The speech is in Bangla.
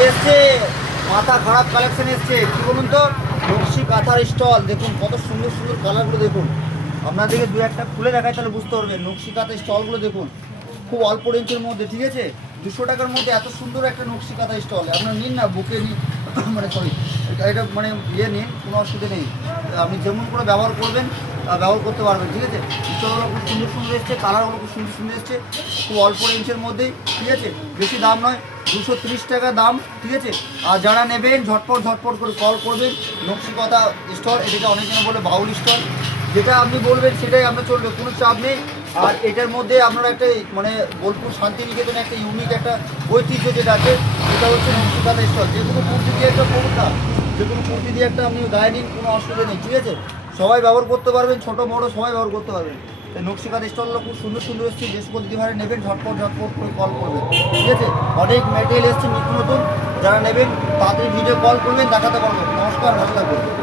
আজকে এসছে মাথা খারাপ কালেকশন এসছে, কি বলুন তো, নকশি কাঁথার স্টল দেখুন, কত সুন্দর সুন্দর কালারগুলো দেখুন। আপনাদেরকে দু একটা খুলে দেখায় তাহলে বুঝতে পারবেন। নকশি কাঁথার স্টলগুলো দেখুন, খুব অল্প রেঞ্জের মধ্যে, ঠিক আছে, 200 টাকার মধ্যে এত সুন্দর একটা নকশি কাঁথা স্টল। আপনার নিন না, বুকে নিন, মানে সরি, এটা মানে ইয়ে নিন, কোনো অসুবিধা নেই। আপনি যেমন করে ব্যবহার করবেন ব্যবহার করতে পারবেন, ঠিক আছে। স্টলগুলো খুব সুন্দর সুন্দর এসছে, কালারগুলো খুব সুন্দর সুন্দর এসছে, খুব অল্প রেঞ্জের মধ্যেই, ঠিক আছে, বেশি দাম নয়, 230 টাকা দাম, ঠিক আছে। আর যারা নেবেন ঝটপট ঝটপট করে কল করবেন। নকশি কাঁথা স্টল, এটাকে অনেকজন বলে বাউল স্টল, যেটা আপনি বলবেন সেটাই আপনার চলবে, কোনো চাপ নেই। আর এটার মধ্যে আপনারা একটা মানে বোলপুর শান্তিনিকেতনে একটা ইউনিক একটা ঐতিহ্য যেটা আছে, সেটা হচ্ছে নকশি কাঁথা স্টল। যে কোনো কুর্তি দিয়ে একটা পড়ুন না, যে কোনো কুর্তি দিয়ে একটা আপনি গায়ে নিন, কোনো অসুবিধা নেই, ঠিক আছে। সবাই ব্যবহার করতে পারবেন, ছোটো বড়ো সবাই ব্যবহার করতে পারবেন। তাই নকশি কাঁথা স্টলগুলো খুব সুন্দর সুন্দর এসছে, যে সকল দিদিভাইরা নেবেন ঝটপট ঝটপট করে কল করবেন, ঠিক আছে। অনেক ম্যাটেরিয়াল এসছে নতুন নতুন, যারা নেবেন তাড়াতাড়ি ভিডিও কল করবেন, দেখাতে পারবো। নমস্কার, ভালো থাকবেন।